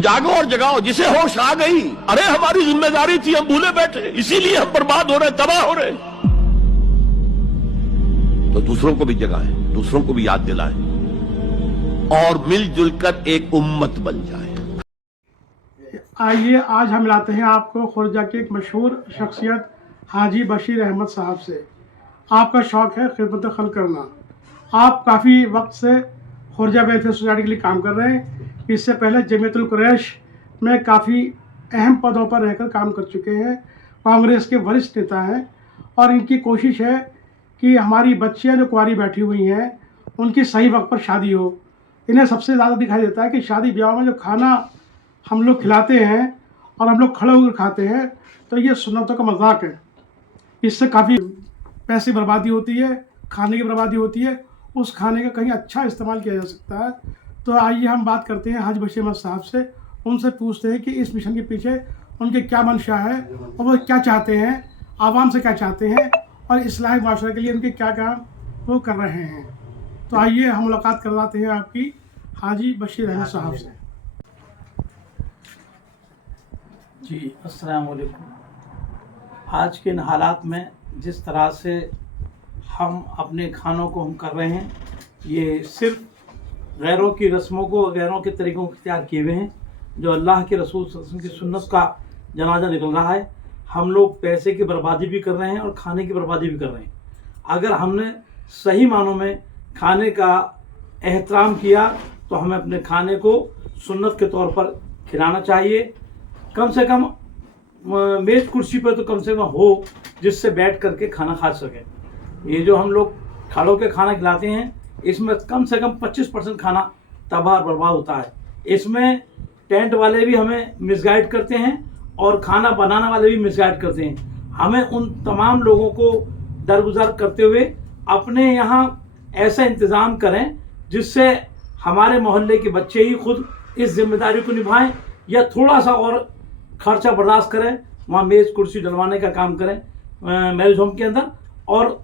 जागो और जगाओ, जिसे होश आ गई, अरे हमारी जिम्मेदारी थी, हम भूले बैठे, इसीलिए हम बर्बाद हो रहे, तबाह हो रहे। तो दूसरों को भी जगाएं, दूसरों को भी याद दिलाएं और मिलजुल कर एक उम्मत बन जाए। आइए आज हम मिलाते हैं आपको खुर्जा के एक मशहूर शख्सियत हाजी बशीर अहमद साहब से। आपका शौक़ है खिदमत खल्क करना। आप काफ़ी वक्त से खुर्जा वेलफेयर सोसाइटी के लिए काम कर रहे हैं। इससे पहले जमीयतुल कुरैश में काफ़ी अहम पदों पर रहकर काम कर चुके हैं। कांग्रेस के वरिष्ठ नेता हैं और इनकी कोशिश है कि हमारी बच्चियां जो कुंवारी बैठी हुई हैं उनकी सही वक्त पर शादी हो। इन्हें सबसे ज़्यादा दिखाई देता है कि शादी ब्याह में जो खाना हम लोग खिलाते हैं और हम लोग खड़े होकर खाते हैं, तो ये सुन्नतों का मजाक है। इससे काफ़ी पैसे बर्बादी होती है, खाने की बर्बादी होती है। उस खाने का कहीं अच्छा इस्तेमाल किया जा सकता है। तो आइए हम बात करते हैं हाजी बशीर अहमद साहब से। उनसे पूछते हैं कि इस मिशन के पीछे उनके क्या मंशा है और वो क्या चाहते हैं, आवाम से क्या चाहते हैं और इस्लाही माशरे के लिए उनके क्या काम वो कर रहे हैं। तो आइए हम मुलाकात करवाते हैं आपकी हाजी बशीर अहमद साहब से। जी अस्सलाम वालेकुम। आज के इन हालात में जिस तरह से हम अपने खानों को हम कर रहे हैं, ये सिर्फ गैरों की रस्मों को, गैरों के तरीक़ों को इख्तियार किए हुए हैं, जो अल्लाह के रसूल सल्लल्लाहु अलैहि वसल्लम की सुन्नत का जनाजा निकल रहा है। हम लोग पैसे की बर्बादी भी कर रहे हैं और खाने की बर्बादी भी कर रहे हैं। अगर हमने सही मानों में खाने का एहतराम किया तो हमें अपने खाने को सुन्नत के तौर पर खिलाना चाहिए। कम से कम मेज़ कुर्सी पर तो कम से कम हो जिससे बैठ करके खाना खा सकें। ये जो हम लोग खड़ों के खाना खिलाते हैं, इसमें कम से कम 25% खाना तबाह बर्बाद होता है। इसमें टेंट वाले भी हमें मिसगाइड करते हैं और खाना बनाने वाले भी मिसगाइड करते हैं। हमें उन तमाम लोगों को दरगुजर करते हुए अपने यहाँ ऐसा इंतज़ाम करें जिससे हमारे मोहल्ले के बच्चे ही खुद इस जिम्मेदारी को निभाएं या थोड़ा सा और खर्चा बर्दाश्त करें, वहाँ मेज़ कुर्सी डलवाने का काम करें मैरिज होम के अंदर, और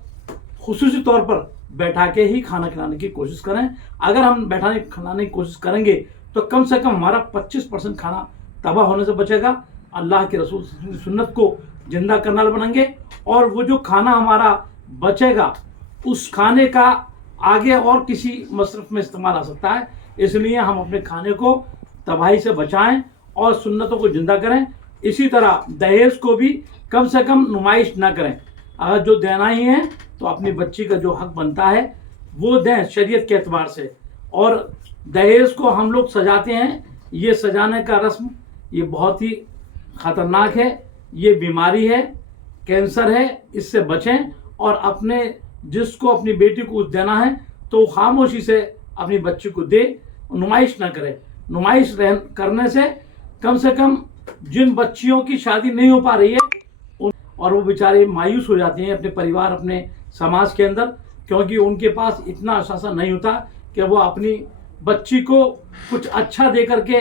खुसूसी तौर पर बैठा के ही खाना खिलाने की कोशिश करें। अगर हम बैठाने खिलाने की कोशिश करेंगे तो कम से कम हमारा 25% खाना तबाह होने से बचेगा। अल्लाह के रसूल की सुन्नत को जिंदा करने वाले बनेंगे और वो जो खाना हमारा बचेगा उस खाने का आगे और किसी मसरफ में इस्तेमाल आ सकता है। इसलिए हम अपने खाने को तबाही से बचाएं और सुन्नतों को जिंदा करें। इसी तरह दहेज को भी कम से कम नुमाइश ना करें। अगर जो देना ही है तो अपनी बच्ची का जो हक बनता है वो दें शरीयत के एतबार से। और दहेज को हम लोग सजाते हैं, ये सजाने का रस्म ये बहुत ही ख़तरनाक है, ये बीमारी है, कैंसर है। इससे बचें और अपने जिसको अपनी बेटी को देना है तो खामोशी से अपनी बच्ची को दे, नुमाइश ना करे। नुमाइश करने से कम जिन बच्चियों की शादी नहीं हो पा रही है और वो बेचारे मायूस हो जाते हैं अपने परिवार, अपने समाज के अंदर, क्योंकि उनके पास इतना अशासन नहीं होता कि वो अपनी बच्ची को कुछ अच्छा दे करके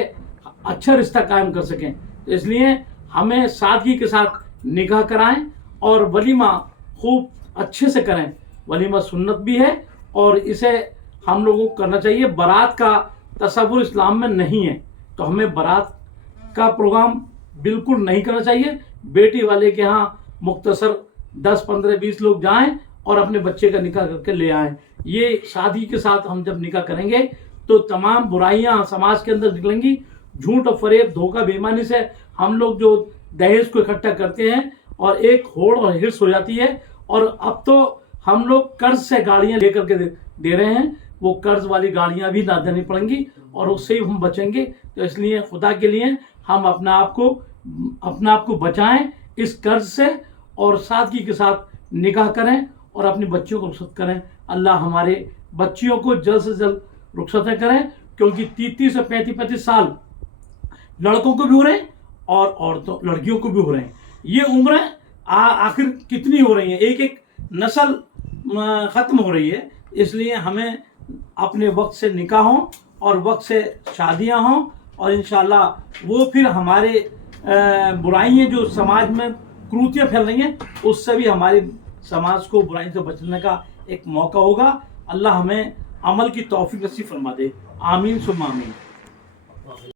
अच्छा रिश्ता कायम कर सकें। तो इसलिए हमें सादगी के साथ निकाह कराएं और वलीमा खूब अच्छे से करें। वलीमा सुन्नत भी है और इसे हम लोगों को करना चाहिए। बारात का तसव्वुर इस्लाम में नहीं है, तो हमें बारात का प्रोग्राम बिल्कुल नहीं करना चाहिए। बेटी वाले के यहाँ मुख्तसर 10, 15, 20 लोग जाएं और अपने बच्चे का निकाह करके ले आएं। ये शादी के साथ हम जब निकाह करेंगे तो तमाम बुराइयां समाज के अंदर निकलेंगी। झूठ और फरेब, धोखा, बेईमानी से हम लोग जो दहेज को इकट्ठा करते हैं और एक होड़ और हिर्स हो जाती है। और अब तो हम लोग कर्ज से गाड़ियां लेकर के दे रहे हैं, वो कर्ज वाली गाड़ियां भी ना देनी पड़ेंगी और उससे ही हम बचेंगे। तो इसलिए खुदा के लिए हम अपने आप को बचाएं इस कर्ज से और सादगी के साथ निकाह करें और अपनी बच्चियों को रुखसत करें। अल्लाह हमारे बच्चियों को जल्द से जल्द रुखसतें करें, क्योंकि 30 से 35 साल लड़कों को भी हो रहे हैं और औरतों लड़कियों को भी हो रहे हैं। ये उम्रें आखिर कितनी हो रही हैं, एक एक नस्ल ख़त्म हो रही है। इसलिए हमें अपने वक्त से निकाह हों और वक्त से शादियां हों और इंशाअल्लाह वो फिर हमारे बुराइयां जो समाज में कुरीतियां फैल रही हैं उससे भी हमारे समाज को बुराई से बचने का एक मौका होगा। अल्लाह हमें अमल की तौफीक नसीब फरमा दे। आमीन सुम्मा आमीन।